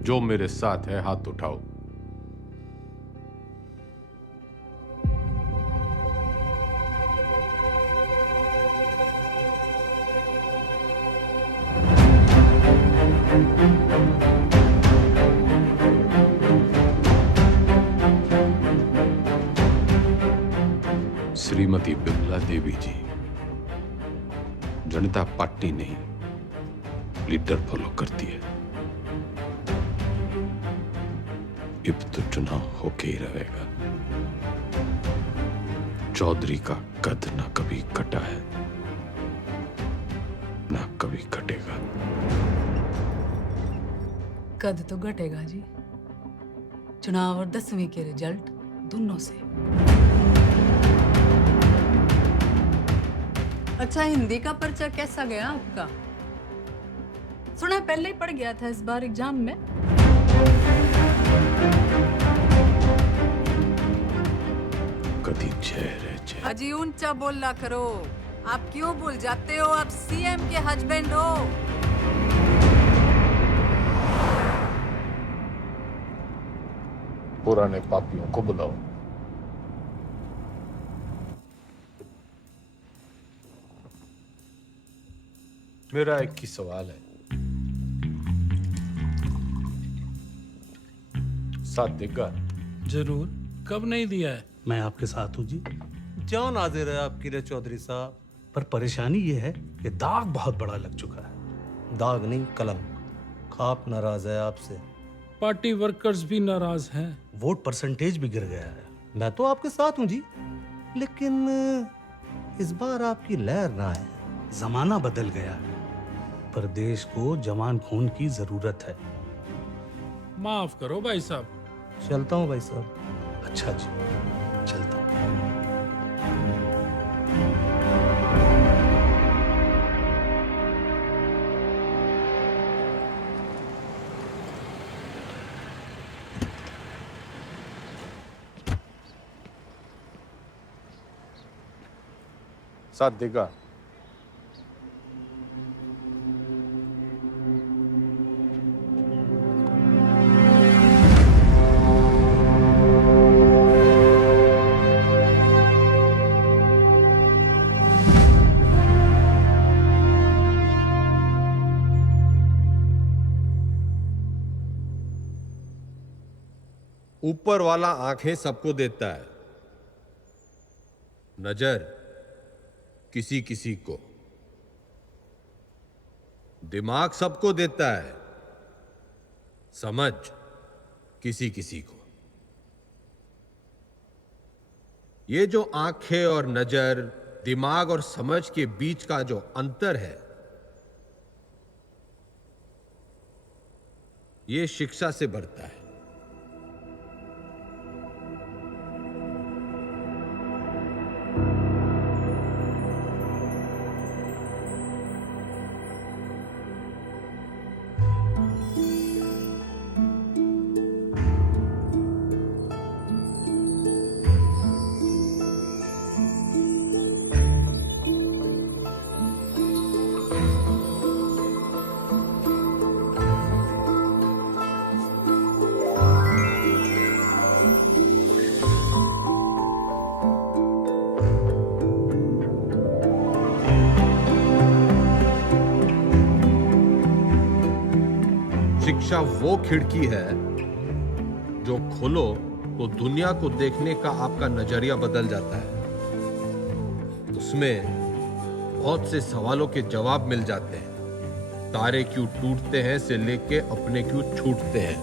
जो मेरे साथ है हाथ उठाओ। श्रीमती बिमला देवी जी, जनता पार्टी नहीं लीडर फॉलो करती है। अब तो चुनाव होके ही रहेगा। चौधरी का कद ना कभी कटा है ना कभी कटेगा। कद तो घटेगा जी, चुनाव और 10वीं के रिजल्ट दोनों से। अच्छा, हिंदी का पर्चा कैसा गया आपका? सुना पहले ही पढ़ गया था इस बार एग्जाम में। कदी चेहरे चेहरे। अजी ऊंचा बोला करो। आप क्यों भूल जाते हो आप सीएम के हस्बैंड हो? पुराने पापियों को बुलाओ। मेरा एक ही सवाल है, साथ देगा? जरूर, कब नहीं दिया है? मैं आपके साथ हूँ जी। जान हाजिर है आपकी रे चौधरी साहब। पर परेशानी ये है कि दाग बहुत बड़ा लग चुका है। दाग नहीं, कलम। खाप नाराज है आपसे। पार्टी वर्कर्स भी नाराज हैं। वोट परसेंटेज भी गिर गया है। मैं तो आपके साथ हूँ जी, लेकिन इस बार आपकी लहर ना है। जमाना बदल गया है, पर देश को जवान खून की जरूरत है। माफ करो भाई साहब। चलता हूँ भाई साहब। अच्छा जी, चलता हूँ। साथ देगा? ऊपर वाला आंखें सबको देता है, नजर किसी किसी को, दिमाग सबको देता है, समझ किसी किसी को। ये जो आंखें और नजर, दिमाग और समझ के बीच का जो अंतर है, ये शिक्षा से बढ़ता है। शिक्षा वो खिड़की है जो खोलो तो दुनिया को देखने का आपका नजरिया बदल जाता है। उसमें बहुत से सवालों के जवाब मिल जाते हैं। तारे क्यों टूटते हैं से लेके अपने क्यों छूटते हैं।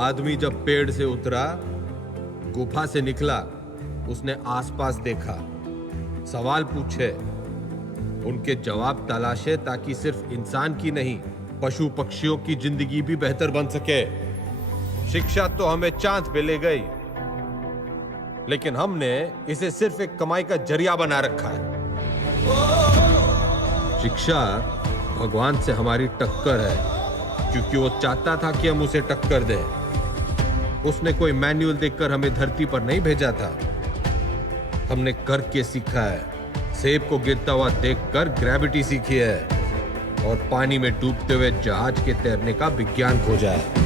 आदमी जब पेड़ से उतरा, गुफा से निकला, उसने आसपास देखा, सवाल पूछे, उनके जवाब तलाशे, ताकि सिर्फ इंसान की नहीं, पशु पक्षियों की जिंदगी भी बेहतर बन सके। शिक्षा तो हमें चांद पे ले गई, लेकिन हमने इसे सिर्फ एक कमाई का जरिया बना रखा है। शिक्षा भगवान से हमारी टक्कर है, क्योंकि वो चाहता था कि हम उसे टक्कर दें। उसने कोई मैनुअल देखकर हमें धरती पर नहीं भेजा था, हमने करके सीखा है। सेब को गिरता हुआ देखकर ग्रेविटी सीखी है, और पानी में डूबते हुए जहाज के तैरने का विज्ञान खोजा है।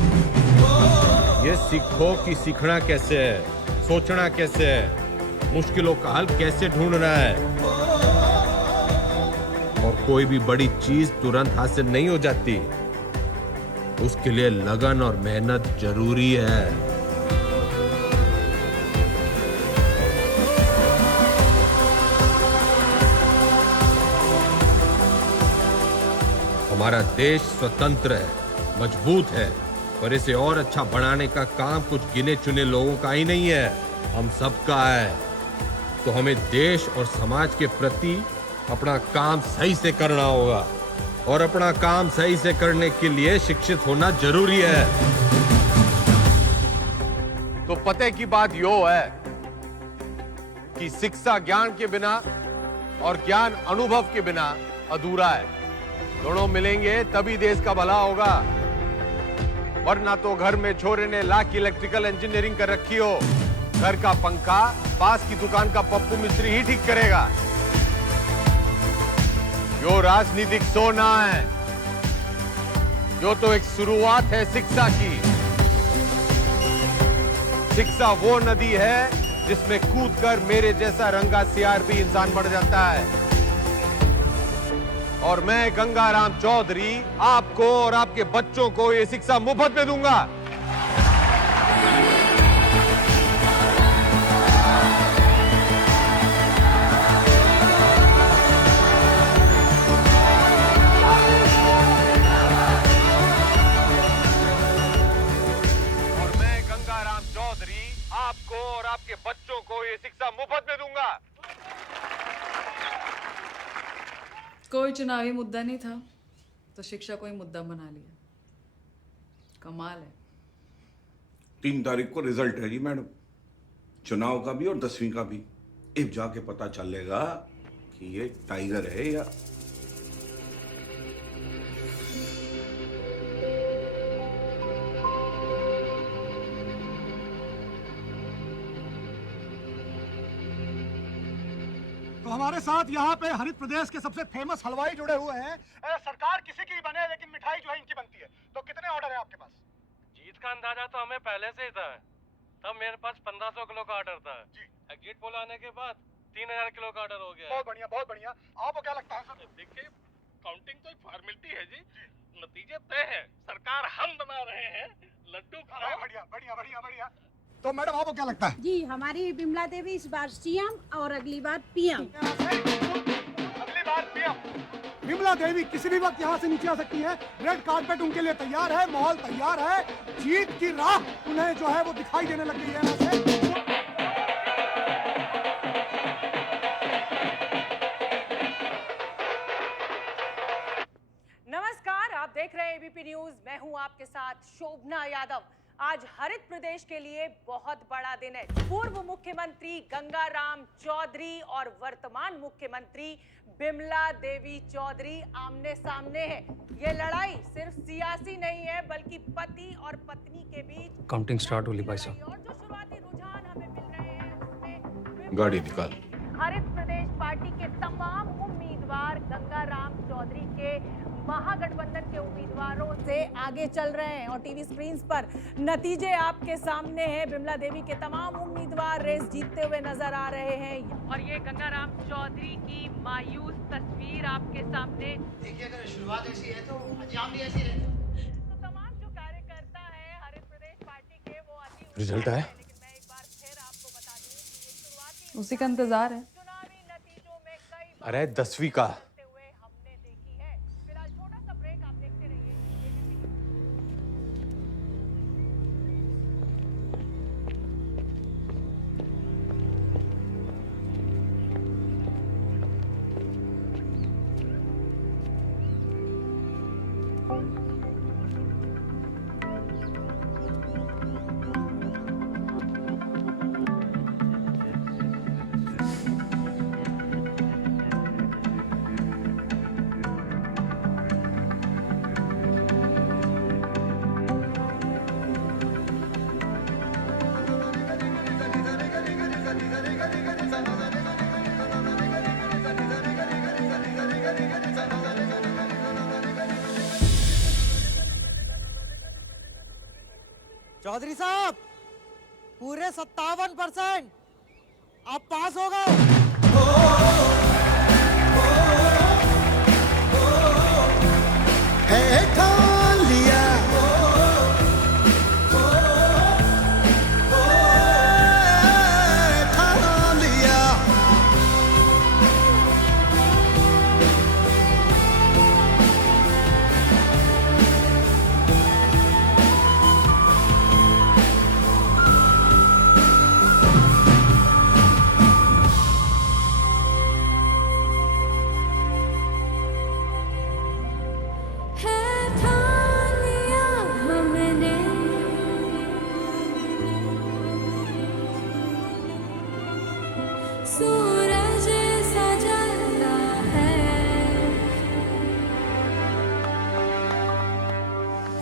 ये सीखो कि सीखना कैसे है, सोचना कैसे है, मुश्किलों का हल कैसे ढूंढना है। और कोई भी बड़ी चीज तुरंत हासिल नहीं हो जाती, उसके लिए लगन और मेहनत जरूरी है। हमारा देश स्वतंत्र है, मजबूत है, पर इसे और अच्छा बनाने का काम कुछ गिने चुने लोगों का ही नहीं है, हम सबका है। तो हमें देश और समाज के प्रति अपना काम सही से करना होगा, और अपना काम सही से करने के लिए शिक्षित होना जरूरी है। तो पते की बात यो है कि शिक्षा ज्ञान के बिना और ज्ञान अनुभव के बिना अधूरा है। दोनों मिलेंगे तभी देश का भला होगा, वरना तो घर में छोरे ने लाख इलेक्ट्रिकल इंजीनियरिंग कर रखी हो, घर का पंखा पास की दुकान का पप्पू मिस्त्री ही ठीक करेगा। यो राजनीतिक सोना है, यो तो एक शुरुआत है शिक्षा की। शिक्षा वो नदी है जिसमें कूदकर मेरे जैसा रंगा सियार भी इंसान बन जाता है। और मैं गंगाराम चौधरी आपको और आपके बच्चों को ये शिक्षा मुफ्त में दूंगा। और मैं गंगाराम चौधरी आपको और आपके बच्चों को ये शिक्षा मुफ्त में दूंगा। कोई चुनावी मुद्दा नहीं था तो शिक्षा को ही मुद्दा बना लिया। कमाल है। 3 तारीख को रिजल्ट है जी मैडम, चुनाव का भी और 10वीं का भी। अब जाके पता चलेगा कि ये टाइगर है या तो हमारे साथ यहाँ पे हरित प्रदेश के सबसे फेमस हलवाई जुड़े हुए हैं। सरकार किसी की बने लेकिन मिठाई जो है इनकी बनती है। तो कितने ऑर्डर है आपके पास? जीत का अंदाजा तो हमें पहले से ही था। तब मेरे पास 1500 किलो का ऑर्डर था जी। एग्जिट पोल आने के बाद 3000 किलो का ऑर्डर हो गया। बहुत बढ़िया, बहुत बढ़िया। आपको क्या लगता है सर? देखिए, काउंटिंग तो एक फॉर्मेलिटी है जी, नतीजे तय है। सरकार हम बना रहे हैं, लड्डू खाओ। बढ़िया बढ़िया बढ़िया बढ़िया। तो मैडम आपको क्या लगता है? जी, हमारी बिमला देवी इस बार सीएम और अगली बार पीएम। अगली बार पीएम। बिमला देवी किसी भी वक्त यहाँ से नीचे आ सकती है। रेड कार्पेट उनके लिए तैयार है, माहौल तैयार है। जीत की राह उन्हें जो है वो दिखाई देने लग गई है यहाँ से। नमस्कार, आप देख रहे हैं एबीपी न्यूज। मैं हूं आपके साथ शोभना यादव। आज हरित प्रदेश के लिए बहुत बड़ा दिन है। पूर्व मुख्यमंत्री गंगाराम चौधरी और वर्तमान मुख्यमंत्री बिमला देवी चौधरी आमने सामने हैं। ये लड़ाई सिर्फ सियासी नहीं है बल्कि पति और पत्नी के बीच। काउंटिंग स्टार्ट होली भाई साहब। और जो शुरुआती रुझान हमें मिल रहे हैं उसमें गाड़ी निकाल। हरित प्रदेश पार्टी के तमाम उम्मीदवार गंगाराम चौधरी के महागठबंधन के उम्मीदवारों से आगे चल रहे हैं और टीवी स्क्रीन पर नतीजे आपके सामने हैं। बिमला देवी के तमाम उम्मीदवार रेस जीतते हुए नजर आ रहे हैं और ये गंगाराम चौधरी की मायूस तस्वीर आपके सामने। देखिए, अगर शुरुआत ऐसी है तो अंजाम भी ऐसी रहता है। तो तमाम जो कार्यकर्ता है हरित प्रदेश पार्टी के वो अति रिजल्ट आया? लेकिन मैं एक बार फिर आपको बता दूं कि ये शुरुआती उसी का इंतजार है। चुनावी नतीजों में कई अरे 10वीं का। चौधरी साहब, पूरे 57% आप पास हो गए। है ठान लिया, ठान लिया। सूरज सा जलता है,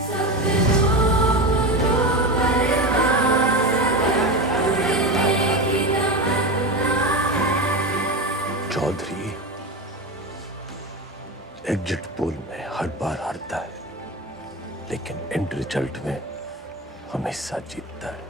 सपनों को परवाज़ उड़ने की तमन्ना है। चौधरी एग्जिट पोल में हर बार हारता है, लेकिन एंड रिजल्ट में हमेशा जीतता है।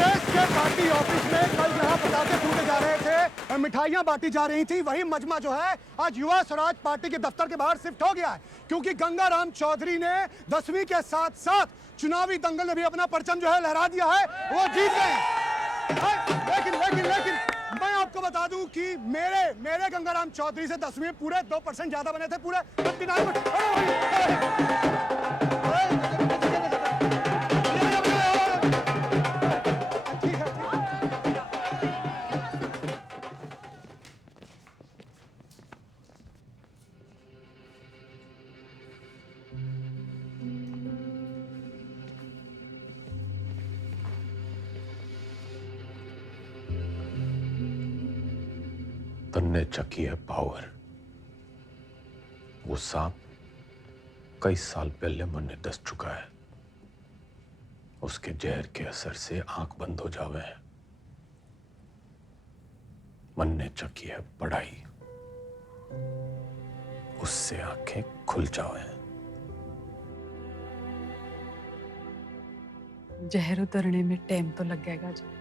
प्रदेश के पार्टी ऑफिस में कल जहां पटाखे फूटे जा रहे थे, मिठाइयां बांटी जा रही थी, वही मजमा जो है आज युवा स्वराज पार्टी के दफ्तर के बाहर शिफ्ट हो गया है, क्योंकि गंगाराम चौधरी ने 10वीं के साथ साथ चुनावी दंगल में भी अपना परचम जो है लहरा दिया है, वो जीत गए। लेकिन मैं आपको बता दूं कि मेरे गंगाराम चौधरी से 10वीं पूरे 2% ज्यादा बने थे, पूरे 59%। तन्ने चकी है पावर। वो सांप कई साल पहले मन ने दस चुका है। उसके जहर के असर से आंख बंद हो जावे है। मन ने चकी है पढ़ाई, उससे आंखें खुल जावे। जहर उतरने में टाइम तो लगेगा जी।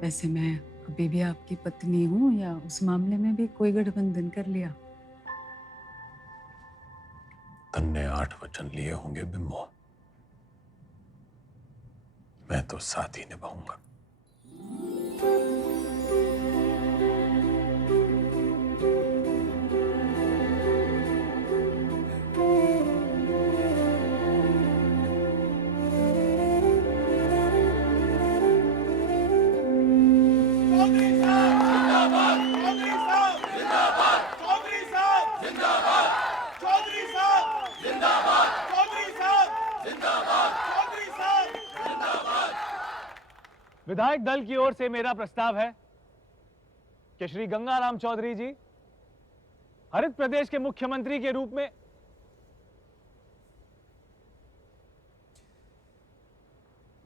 वैसे मैं अभी भी आपकी पत्नी हूँ या उस मामले में भी कोई गठबंधन कर लिया? तन्ने 8 वचन लिए होंगे बिम्बो, मैं तो साथ ही निभाऊंगा। विधायक दल की ओर से मेरा प्रस्ताव है कि श्री गंगाराम चौधरी जी हरित प्रदेश के मुख्यमंत्री के रूप में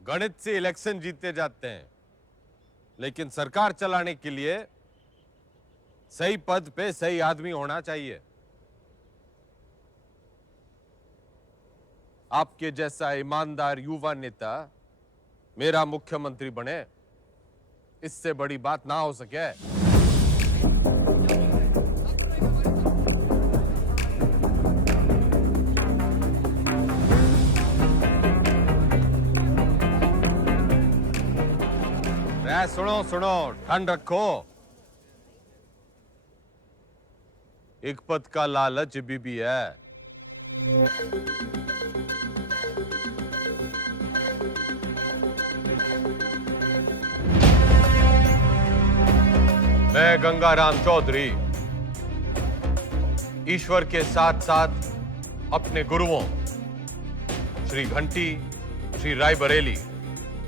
गणित से इलेक्शन जीते जाते हैं, लेकिन सरकार चलाने के लिए सही पद पे सही आदमी होना चाहिए। आपके जैसा ईमानदार युवा नेता मेरा मुख्यमंत्री बने, इससे बड़ी बात ना हो सके। सुनो ठंड रखो। एक पद का लालच भी है। मैं गंगाराम चौधरी ईश्वर के साथ साथ अपने गुरुओं श्री घंटी, श्री रायबरेली,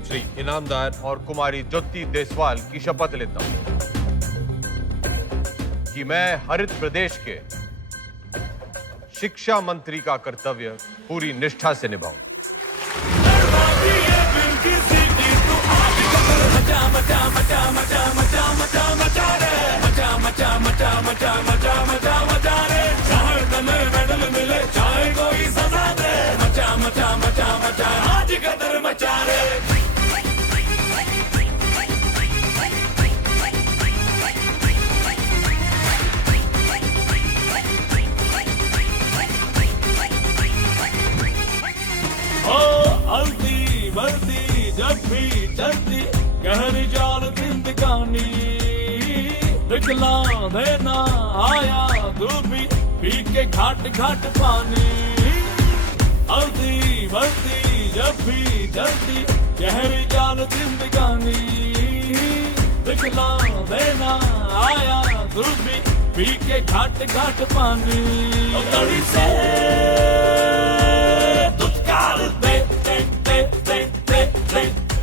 श्री इनामदार और कुमारी ज्योति देसवाल की शपथ लेता हूं कि मैं हरित प्रदेश के शिक्षा मंत्री का कर्तव्य पूरी निष्ठा से निभाऊंगा। हल्दी बढ़ती जब भी चलती गहरी जाल जिंदगानी, दिखला देना आया धूपी पी के घाट घाट पानी। हल्दी बढ़ती जब भी चलती गहरी जाल जिंदगानी, दिखला देना आया धूपी पी के घाट घाट पानी। तड़ी से दुत्कार दे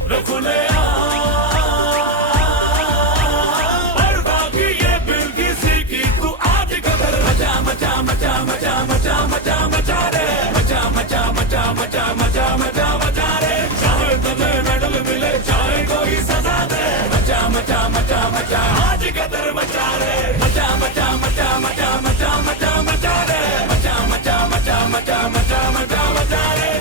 रखुले बाकी ये बिल किसी की तू आज कदर मचा मचा मचा मचा मचा मचा मचा रे मचा मचा मचा मचा मचा मचा मचा रे। चाहे तुम्हें मेडल मिले चाहे कोई सजा दे, मचा मचा मचा मचा आज कदर मचा रे मचा मचा मचा मचा मचा मचा मचा रे मचा मचा मचा मचा मचा मचा मचा रे।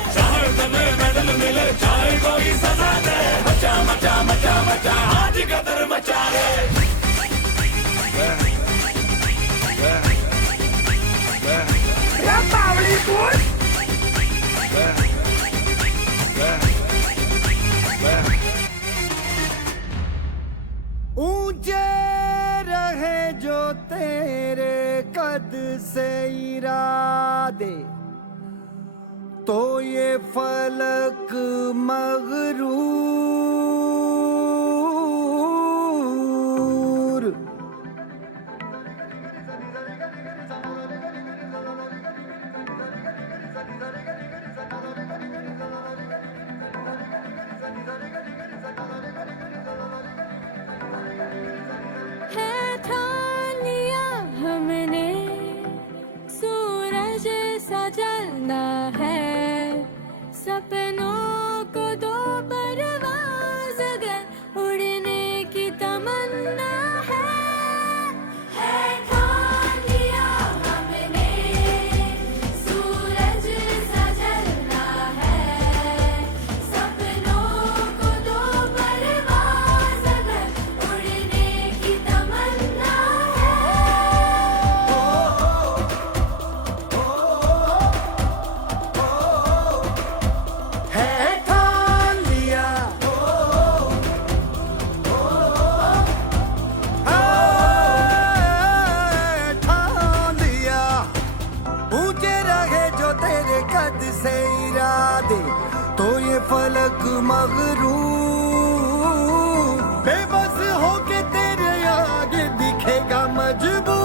कद से इरादे तो ये फलक मगरूर। है ठान लिया हमने सूरज सा जलना है, सपनों को दो परवाज़ अगर उड़ने की तमन्ना है ठान लिया हमने सूरज सा जलना है, सपनों को दो परवाज़ अगर उड़ने की तमन्ना है ठान लिया ठान लिया, ऊंचे रहे जो तेरे कद से इरादे तो ये फलक मगरूर। बेबस होके तेरे आगे दिखेगा मजबूर।